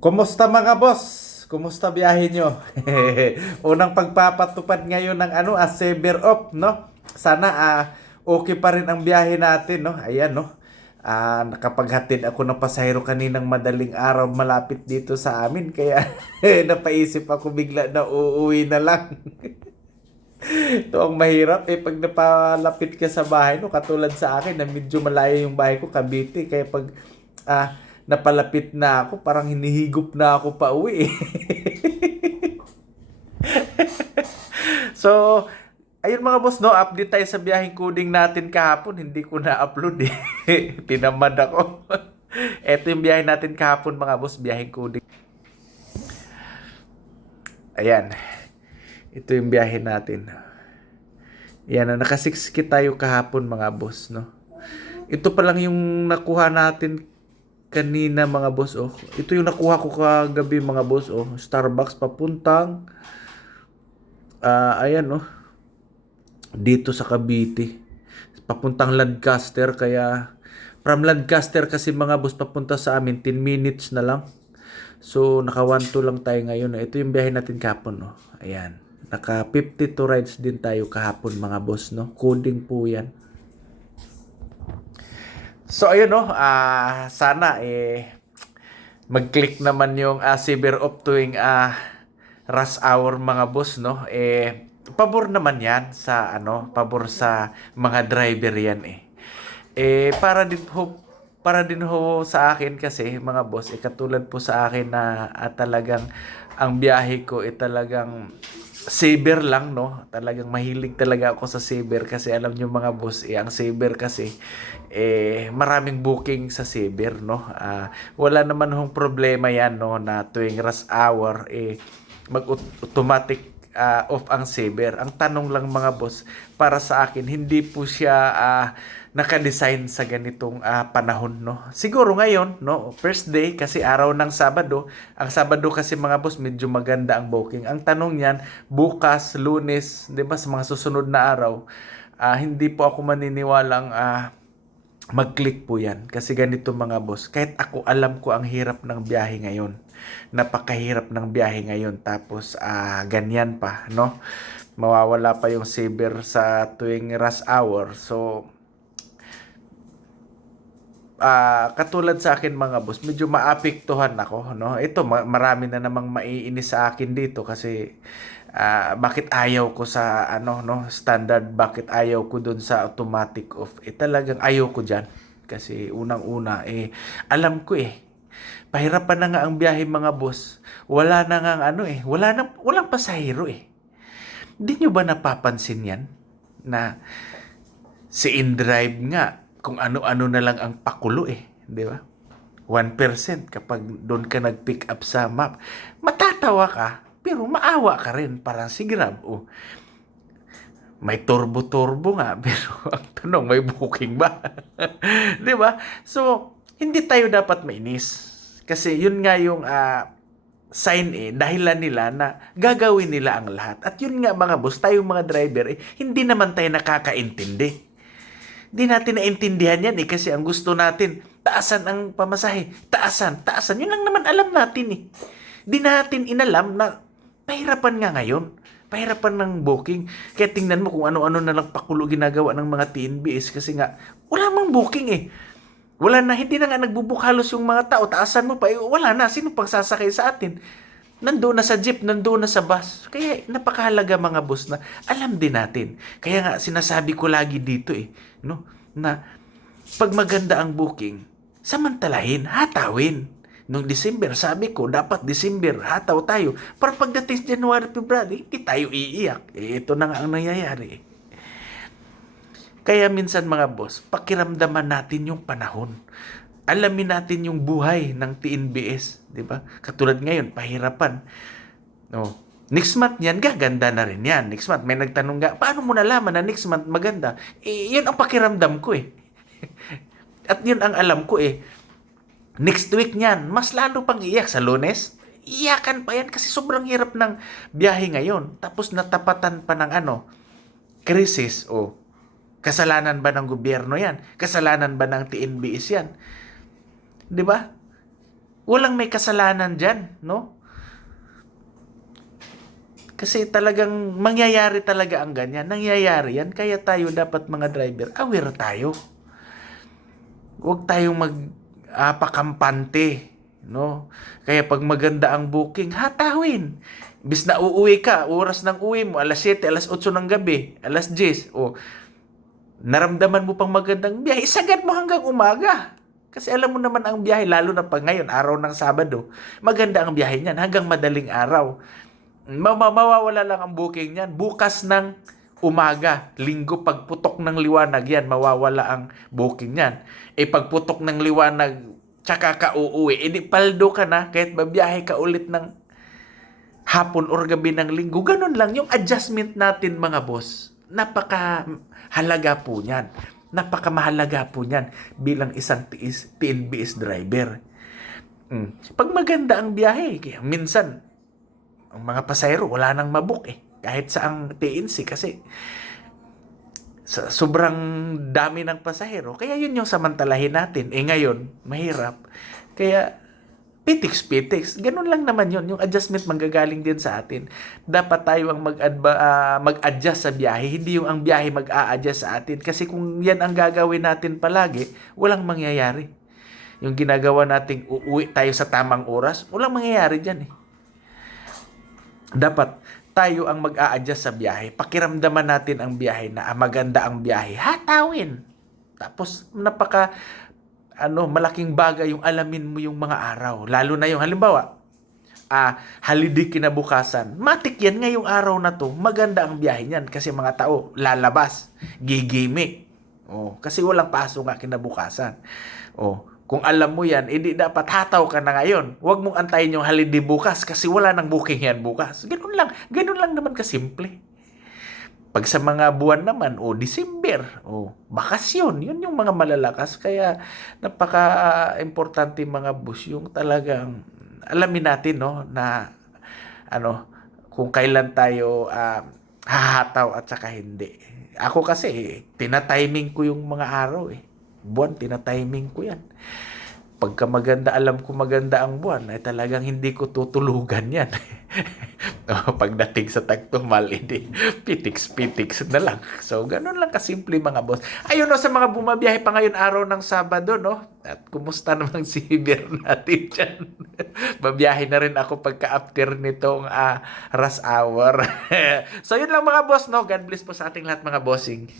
Kumusta mga boss? Kumusta biyahe nyo? Unang pagpapatupad ngayon ng saver off, no? Sana okay pa rin ang biyahe natin, no? Ayan, no? Nakapaghatid ako ng pasahero kaninang madaling araw malapit dito sa amin. Kaya napaisip ako bigla na uuwi na lang. Ito ang mahirap pag napalapit ka sa bahay, no? Katulad sa akin na medyo malayo yung bahay ko, Cavite. Kaya pag napalapit na ako, parang hinihigop na ako pa uwi. So, ayun mga boss, no, update tayo sa biyaheng coding natin kahapon. Hindi ko na-upload eh. Tinamad ako. Ito yung biyahe natin kahapon mga boss, biyaheng coding. Ayan. Ito yung biyahe natin. Ayan, naka 6K tayo kahapon mga boss, no. Ito pa lang yung nakuha natin kanina mga boss, oh. Ito yung nakuha ko kagabi mga boss, oh. Starbucks papuntang ayan, oh. Dito sa Cavite. Papuntang Lancaster, kaya from Lancaster kasi mga boss papunta sa amin 10 minutes na lang. So naka 1-2 lang tayo ngayon. Ito yung biyahe natin kahapon, no. Ayan. Naka 52 rides din tayo kahapon mga boss, no. Coding po 'yan. So ayun, no, sana mag-click naman yung saver off tuwing rush hour mga boss, no. Pabor naman 'yan sa pabor sa mga driver 'yan eh. Para din ho sa akin kasi mga boss, katulad po sa akin na talagang ang biyahe ko talagang saver lang, no. Talagang mahilig talaga ako sa saver kasi alam niyo mga boss, ang saver kasi maraming booking sa saver, no. Wala naman hong problema 'yan, no, na tuwing rush hour mag-automatic off ang saver. Ang tanong lang mga boss, para sa akin hindi po siya naka-design sa ganitong panahon, no. Siguro ngayon, no, first day kasi araw ng Sabado. Ang Sabado kasi mga boss medyo maganda ang booking. Ang tanong niyan, bukas, Lunes, 'di ba, sa mga susunod na araw, hindi po ako maniniwalang mag-click po yan. Kasi ganito mga boss, kahit ako alam ko ang hirap ng biyahe ngayon. Napakahirap ng biyahe ngayon. Tapos ganyan pa, no? Mawawala pa yung saver sa tuwing rush hour. So, katulad sa akin mga boss, medyo maapektuhan ako, no? Ito, marami na namang maiinis sa akin dito kasi bakit ayaw ko sa no, standard, bakit ayaw ko dun sa automatic off. Talagang ayaw ko diyan kasi unang-una alam ko pahirapan na nga ang biyahe mga boss. Wala na nga walang pasahero eh. Hindi nyo ba napapansin yan na si InDrive nga kung ano-ano na lang ang pakulo di ba? 1% kapag doon ka nag-pick up sa map. Matatawa ka, pero maawa ka rin. Parang si Grab, may turbo-turbo nga, pero ang tanong, may booking ba? Di ba? So, hindi tayo dapat mainis. Kasi yun nga yung sign dahilan nila na gagawin nila ang lahat. At yun nga mga boss, tayong mga driver, hindi naman tayo nakakaintindi. Di natin naintindihan yan kasi ang gusto natin, taasan ang pamasahe. Taasan. Yun lang naman alam natin Di natin inalam na pahirapan nga ngayon. Pahirapan ng booking. Kaya tingnan mo kung ano-ano na lang pakulo ginagawa ng mga TNBS kasi nga, wala mang booking Wala na, hindi na nga nagbubook halos yung mga tao. Taasan mo pa, wala na. Sino pang sasakay sa atin? Nandoon na sa jeep, nandoon na sa bus. Kaya napakahalaga mga boss na alam din natin. Kaya nga sinasabi ko lagi dito no, na pag maganda ang booking, samantalahin, hatawin. Noong December, sabi ko, dapat December, hataw tayo. Para pagdating sa January, February, hindi tayo iiyak. Ito na nga ang nangyayari. Kaya minsan mga boss, pakiramdaman natin yung panahon. Alamin natin yung buhay ng TNBS, di ba? Katulad ngayon, pahirapan. No. Next month yan, gaganda na rin yan. Next month, may nagtanong nga, paano mo nalaman na next month maganda? Yun ang pakiramdam ko At yun ang alam ko Next week niyan, mas lalo pang iyak sa Lunes. Iyakan pa yan kasi sobrang hirap ng biyahe ngayon. Tapos natapatan pa ng krisis. Kasalanan ba ng gobyerno yan? Kasalanan ba ng TNBS yan? 'Di ba? Walang may kasalanan dyan, no? Kasi talagang mangyayari talaga ang ganyan. Nangyayari yan. Kaya tayo dapat mga driver, aware tayo. Huwag tayong pakampante, no? Kaya pag maganda ang booking, hatawin. Bis na uuwi ka, oras ng uwi mo, alas 7, alas 8 ng gabi, alas 10, o naramdaman mo pang magandang biyahe, isagad mo hanggang umaga. Kasi alam mo naman ang biyahe, lalo na pag ngayon, araw ng Sabado, maganda ang biyahe niyan hanggang madaling araw. Mawawala lang ang booking niyan. Bukas ng umaga, linggo, pagputok ng liwanag yan, mawawala ang booking niyan. Pagputok ng liwanag, tsaka ka uuwi, di paldo ka na, kahit babiyahe ka ulit ng hapon or gabi ng linggo. Ganun lang. Yung adjustment natin, mga boss, napakahalaga po niyan. Napakamahalaga po niyan bilang isang PNBS driver. Pag maganda ang biyahe, kaya minsan, ang mga pasahero, wala nang mabook kahit sa ang TNC kasi sa sobrang dami ng pasahero. Kaya yun yung samantalahin natin. Ngayon, mahirap. Kaya, pitix-pitix. Ganun lang naman yun. Yung adjustment manggagaling din sa atin. Dapat tayo ang mag-adjust sa biyahe. Hindi yung ang biyahe mag-a-adjust sa atin. Kasi kung yan ang gagawin natin palagi, walang mangyayari. Yung ginagawa nating uuwi tayo sa tamang oras, walang mangyayari dyan Dapat tayo ang mag-a-adjust sa biyahe. Pakiramdaman natin ang biyahe na maganda ang biyahe. Hatawin. Tapos malaking bagay yung alamin mo yung mga araw. Lalo na yung halimbawa, holiday kinabukasan. Matik yan ngayong araw na to. Maganda ang biyahe niyan kasi mga tao lalabas, gigimik. Kasi walang pasok nga kinabukasan. Kung alam mo yan, edi dapat hataw ka na ngayon. Huwag mong antayin yung holiday bukas kasi wala nang booking yan bukas. Ganun lang. Ganun lang naman kasimple. Pag sa mga buwan naman, December, bakasyon, yun yung mga malalakas. Kaya napaka-importante mga boss, yung talagang alamin natin na kung kailan tayo hahataw at saka hindi. Ako kasi, tinatiming ko yung mga araw buwan, tinatiming ko yan. Pagka maganda, alam ko maganda ang buwan, ay talagang hindi ko tutulugan yan. Pagdating sa tagtumal, hindi, pitix na lang. So, ganun lang kasimple mga boss. Ayun sa mga bumabiyahe pa ngayon araw ng Sabado, At kumusta naman si Hiber natin dyan? Babiyahe na rin ako pagka-after nitong rush hour. So, yun lang mga boss, God bless po sa ating lahat mga bossing.